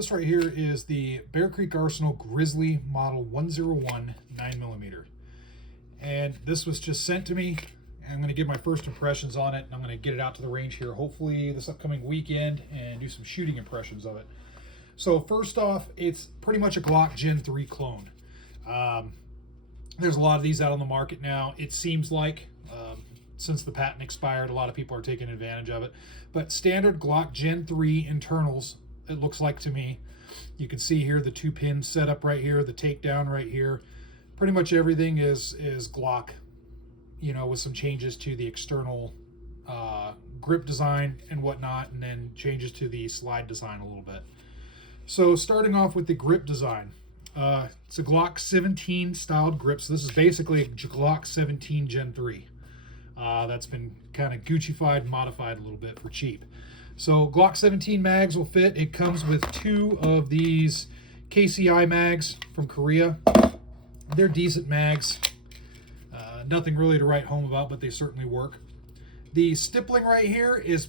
This right here is the Bear Creek Arsenal Grizzly Model 101 9mm. And this was just sent to me. I'm going to give my first impressions on it, and I'm going to get it out to the range here, hopefully this upcoming weekend, and do some shooting impressions of it. So first off, it's pretty much a Glock Gen 3 clone. There's a lot of these out on the market now. It seems like, since the patent expired, a lot of people are taking advantage of it. But standard Glock Gen 3 internals, it looks like to me. You can see here the 2-pin setup right here, the takedown right here. Pretty much everything is Glock, you know, with some changes to the external grip design and whatnot, and then changes to the slide design a little bit. So starting off with the grip design, it's a Glock 17 styled grip. So this is basically a Glock 17 Gen 3. That's been kind of Gucci-fied and modified a little bit for cheap. So Glock 17 mags will fit. It comes with 2 of these KCI mags from Korea. They're decent mags. Nothing really to write home about, but they certainly work. The stippling right here is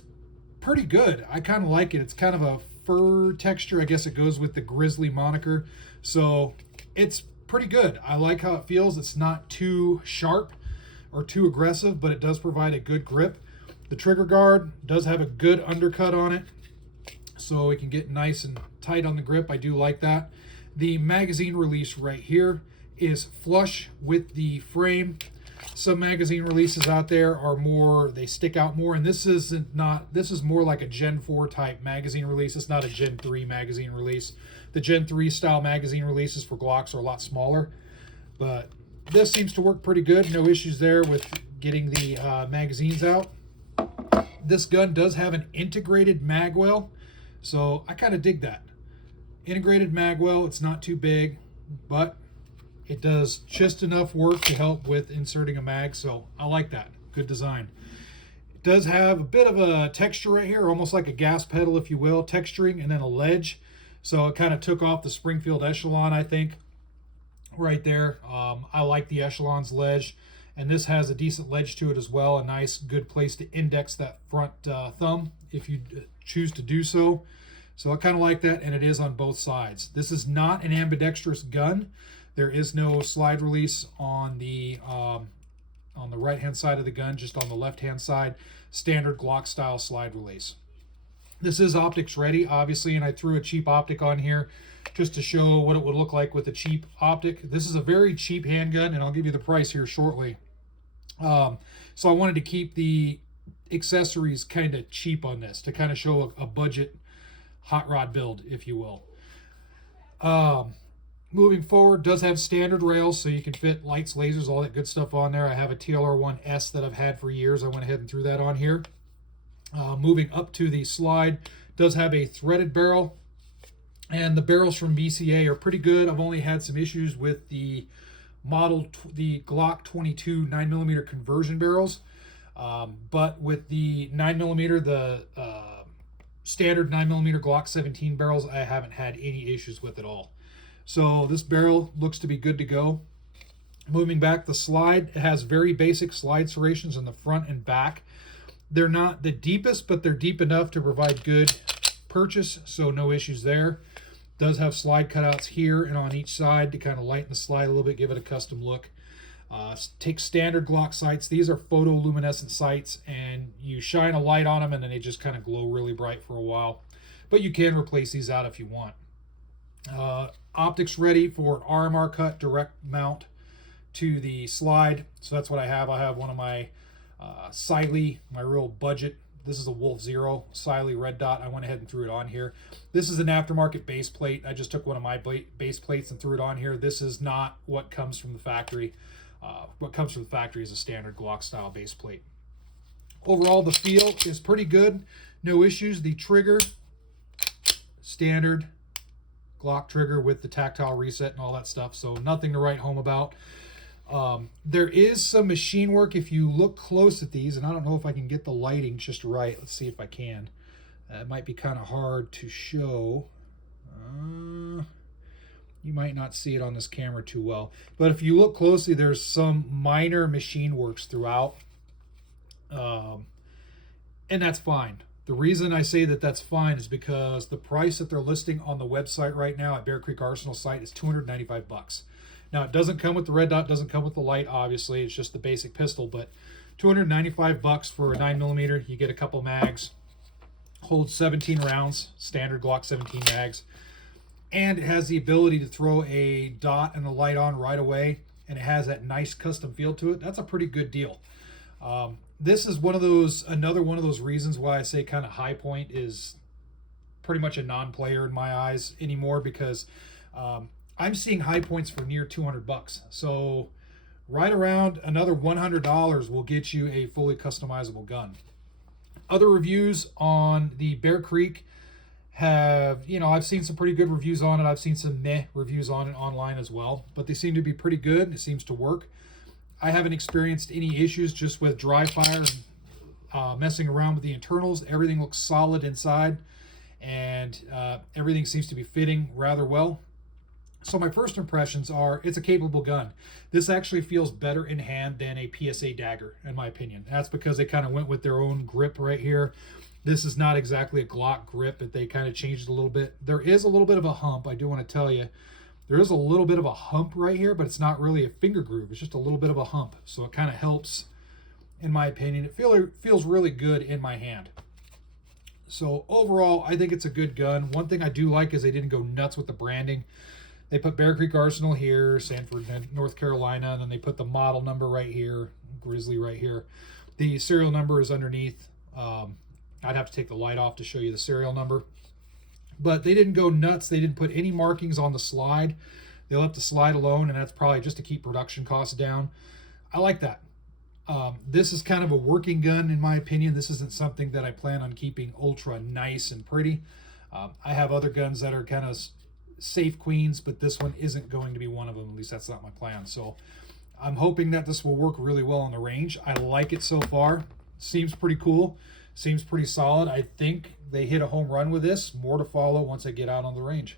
pretty good. I kind of like it. It's kind of a fur texture. I guess it goes with the Grizzly moniker. So it's pretty good. I like how it feels. It's not too sharp or too aggressive, but it does provide a good grip. The trigger guard does have a good undercut on it, so it can get nice and tight on the grip. I do like that. The magazine release right here is flush with the frame. Some magazine releases out there are more, they stick out more, and this is more like a Gen 4 type magazine release. It's not a Gen 3 magazine release. The Gen 3 style magazine releases for Glocks are a lot smaller, but this seems to work pretty good. No issues there with getting the magazines out. This gun does have an integrated magwell, so I kind of dig that. Integrated magwell, it's not too big, but it does just enough work to help with inserting a mag, so I like that. Good design. It does have a bit of a texture right here, almost like a gas pedal, if you will, texturing, and then a ledge. So it kind of took off the Springfield Echelon, I think, right there. I like the Echelon's ledge, and this has a decent ledge to it as well. A nice, good place to index that front thumb if you choose to do so. So I kind of like that, and it is on both sides. This is not an ambidextrous gun. There is no slide release on the right-hand side of the gun, just on the left-hand side. Standard Glock style slide release. This is optics ready, obviously, and I threw a cheap optic on here just to show what it would look like with a cheap optic. This is a very cheap handgun, and I'll give you the price here shortly. So I wanted to keep the accessories kind of cheap on this to kind of show a budget hot rod build, if you will. Moving forward, does have standard rails, so you can fit lights, lasers, all that good stuff on there. I have a TLR1S that I've had for years. I went ahead and threw that on here. Moving up to the slide, does have a threaded barrel, and the barrels from BCA are pretty good. I've only had some issues with the the Glock 22 9mm conversion barrels, but with the 9mm, the standard 9mm Glock 17 barrels, I haven't had any issues with at all. So this barrel looks to be good to go. Moving back, the slide, it has very basic slide serrations in the front and back. They're not the deepest, but they're deep enough to provide good purchase, so no issues there. Does have slide cutouts here and on each side to kind of lighten the slide a little bit, give it a custom look. Take standard Glock sights. These are photoluminescent sights, and you shine a light on them and then they just kind of glow really bright for a while. But you can replace these out if you want. Optics ready for an RMR cut direct mount to the slide. So that's what I have. I have one of my Siley, my real budget. This is a Wolf Zero Siley red dot. I went ahead and threw it on here. This is an aftermarket base plate. I just took one of my base plates and threw it on here. This is not what comes from the factory. What comes from the factory is a standard Glock style base plate. Overall, the feel is pretty good. No issues. The trigger, standard Glock trigger with the tactile reset and all that stuff. So nothing to write home about. There is some machine work if you look close at these, and I don't know if I can get the lighting just right. Let's see if I can. It might be kind of hard to show. You might not see it on this camera too well, but if you look closely, there's some minor machine works throughout, and that's fine. The reason I say that that's fine is because the price that they're listing on the website right now at Bear Creek Arsenal site is $295. Now, it doesn't come with the red dot, doesn't come with the light, obviously. It's just the basic pistol, but $295 for a 9mm. You get a couple mags, holds 17 rounds, standard Glock 17 mags, and it has the ability to throw a dot and a light on right away, and it has that nice custom feel to it. That's a pretty good deal. This is another one of those reasons why I say kind of High Point is pretty much a non-player in my eyes anymore, because I'm seeing High Points for near $200. So right around another $100 will get you a fully customizable gun. Other reviews on the Bear Creek have, I've seen some pretty good reviews on it. I've seen some meh reviews on it online as well, but they seem to be pretty good. It seems to work. I haven't experienced any issues just with dry fire and messing around with the internals. Everything looks solid inside, and everything seems to be fitting rather well. So my first impressions are it's a capable gun. This actually feels better in hand than a PSA dagger, in my opinion. That's because they kind of went with their own grip right here. This is not exactly a Glock grip, but they kind of changed it a little bit. There is a little bit of a hump, I do want to tell you. There is a little bit of a hump right here, but it's not really a finger groove. It's just a little bit of a hump. So it kind of helps, in my opinion. It feels really good in my hand. So overall, I think it's a good gun. One thing I do like is they didn't go nuts with the branding. They put Bear Creek Arsenal here, Sanford, North Carolina, and then they put the model number right here, Grizzly right here. The serial number is underneath. I'd have to take the light off to show you the serial number. But they didn't go nuts. They didn't put any markings on the slide. They left the slide alone, and that's probably just to keep production costs down. I like that. This is kind of a working gun, in my opinion. This isn't something that I plan on keeping ultra nice and pretty. I have other guns that are kind of safe queens, but this one isn't going to be one of them. At least that's not my plan. So I'm hoping that this will work really well on the range. I like it so far. Seems pretty cool. Seems pretty solid. I think they hit a home run with this. More to follow once I get out on the range.